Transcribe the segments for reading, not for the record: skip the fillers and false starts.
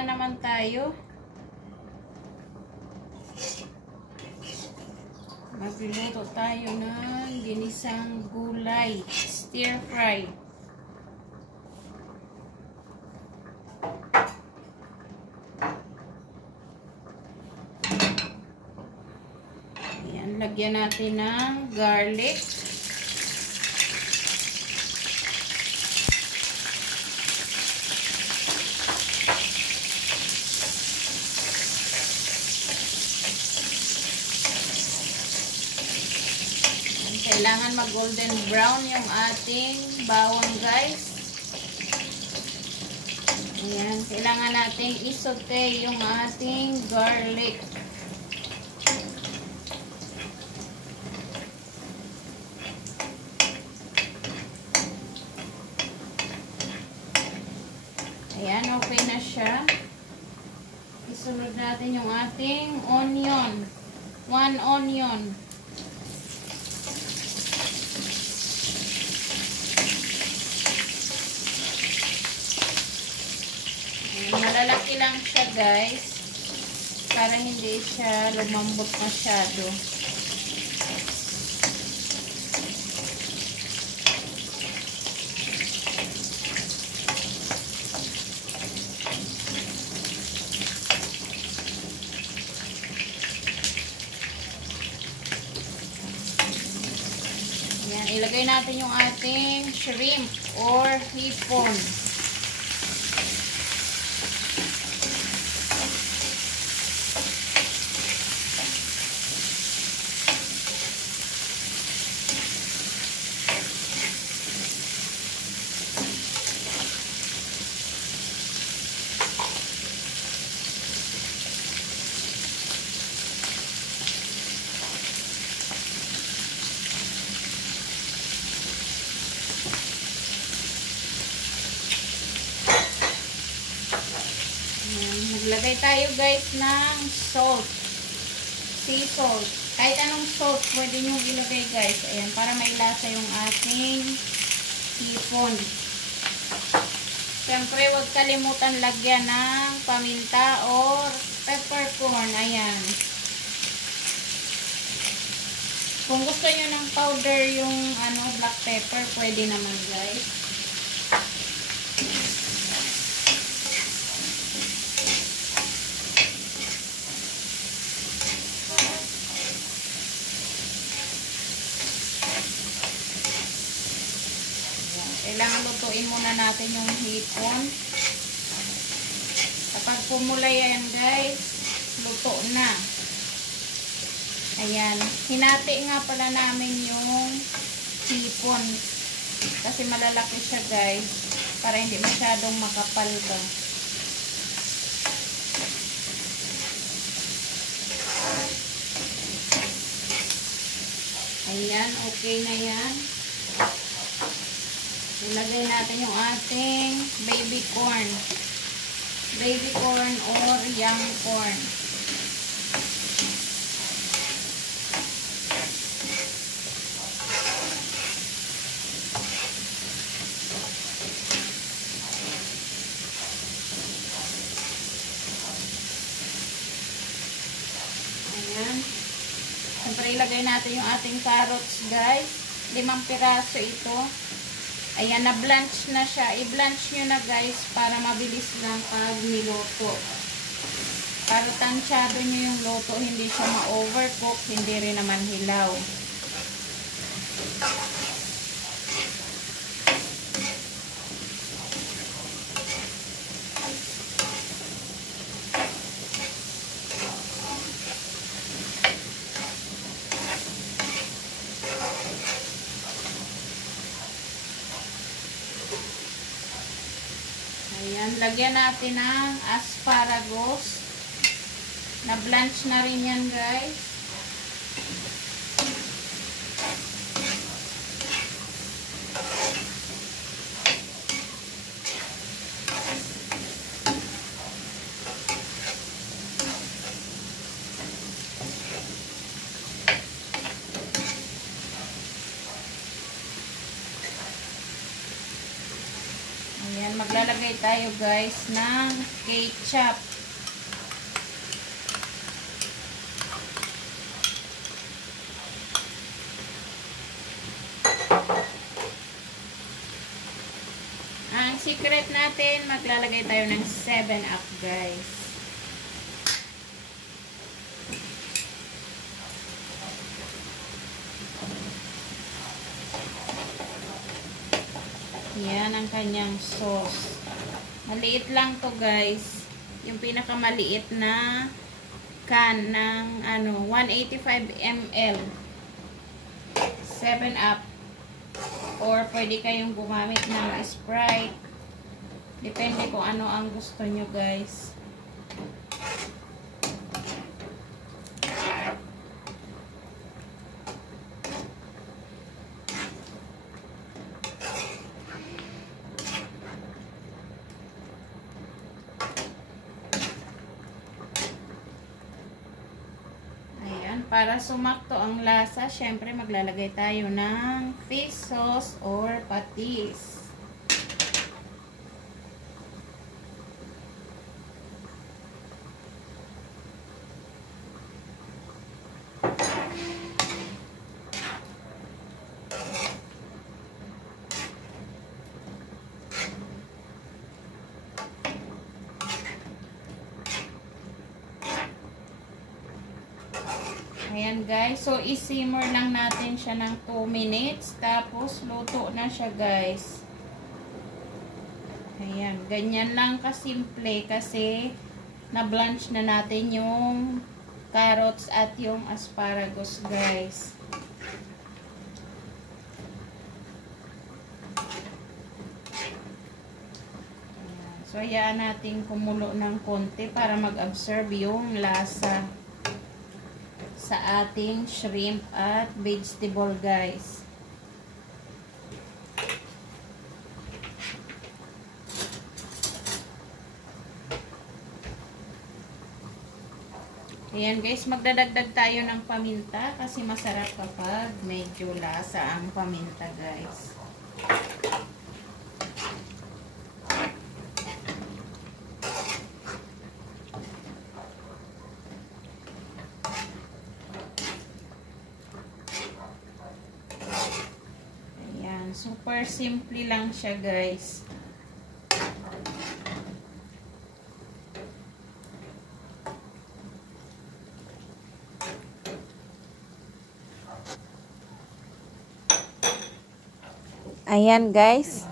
na naman tayo. Magluluto tayo ng ginisang gulay, stir fry. Ayan, lagyan natin ng garlic. Kailangan mag-golden brown yung ating bawang, guys. Ayan. Kailangan natin isote yung ating garlic. Ayan. Okay na siya. Isunod natin yung ating onion. 1 onion. Malalaki lang siya, guys, para hindi siya lumambot masyado. Ayan, ilagay natin yung ating shrimp or hipon. Maglagay tayo, guys, ng salt. Sea salt. Kahit anong salt, pwede nyo ilagay, guys. Ayan, para may lasa yung ating hipon. Siyempre, huwag kalimutan lagyan ng paminta or peppercorn. Ayan. Kung gusto nyo ng powder yung black pepper, pwede naman, guys. Kailangan lutuin muna natin yung hipon. Kapag pumula yan, guys, luto na. Ayan. Hinati nga pala namin yung hipon. Kasi malalaki siya, guys. Para hindi masyadong makapal ba. Ayan. Okay na yan. Ilagay natin yung ating baby corn. Baby corn or young corn. Ayan. Siyempre ilagay natin yung ating carrots, guys. 5 piraso ito. Ayan, na-blanch na siya. I-blanch nyo na, guys, para mabilis lang pag niluto. Para tansyado nyo yung luto, hindi siya ma-overcook, hindi rin naman hilaw. Ayan, lagyan natin ng asparagus. Na-blanch na rin yan, guys. Ayan, maglalagay maglalagay tayo guys ng ketchup. Ang secret natin, maglalagay tayo ng 7-Up guys. Yan ang kanyang sauce. Maliit lang to guys. Yung pinakamaliit na can ng 185 ml. 7-Up. Or pwede kayong gumamit ng Sprite. Depende kung ano ang gusto nyo guys. Para sumakto ang lasa, syempre maglalagay tayo ng fish sauce or patis. Ayan guys, so i-simmer lang natin siya ng 2 minutes, tapos luto na siya guys. Ayan, ganyan lang kasimple kasi na-blanch na natin yung carrots at yung asparagus guys. Ayan, so hayaan natin kumulo ng konti para mag-absorb yung lasa sa ating shrimp at vegetable guys. Ayan guys, magdadagdag tayo ng paminta kasi masarap kapag medyo lasa ang paminta guys. Super simple lang siya guys. Ayan guys.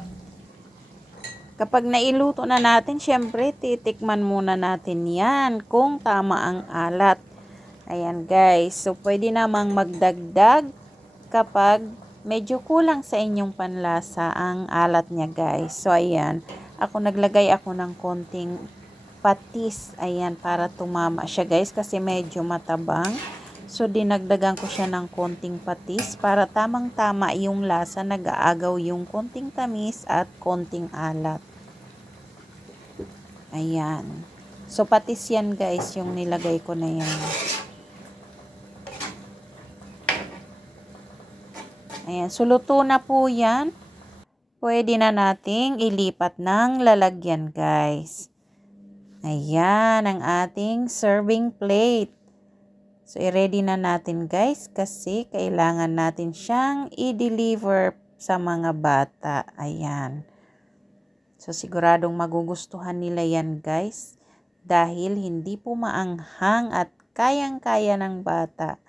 Kapag nailuto na natin, syempre titikman muna natin yan kung tama ang alat. Ayan guys. So pwede namang magdagdag kapag medyo kulang sa inyong panlasa ang alat niya guys. So ayan, naglagay ako ng konting patis. Ayan, para tumama siya guys kasi medyo matabang. So dinagdagan ko siya ng konting patis para tamang-tama yung lasa, nag-aagaw yung konting tamis at konting alat. Ayan. So patis yan guys, yung nilagay ko na yan. Ayan, so luto na po yan. Pwede na nating ilipat ng lalagyan guys. Ayan, ang ating serving plate. So, i-ready na natin guys kasi kailangan natin siyang i-deliver sa mga bata. Ayan. So, siguradong magugustuhan nila yan guys. Dahil hindi po maanghang at kayang-kaya ng bata.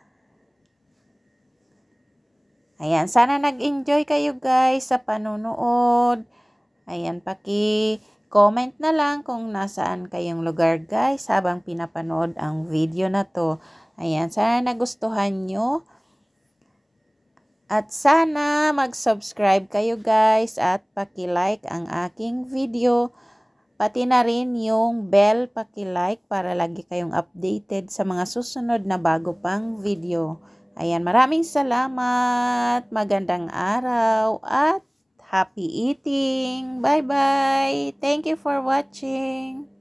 Ayan, sana nag-enjoy kayo guys sa panunood. Ayan, paki-comment na lang kung nasaan kayong lugar guys habang pinapanood ang video na to. Ayan, sana nagustuhan nyo. At sana mag-subscribe kayo guys at paki-like ang aking video. Pati na rin yung bell paki-like para lagi kayong updated sa mga susunod na bago pang video. Ayan, maraming salamat, magandang araw, at happy eating. Bye-bye. Thank you for watching.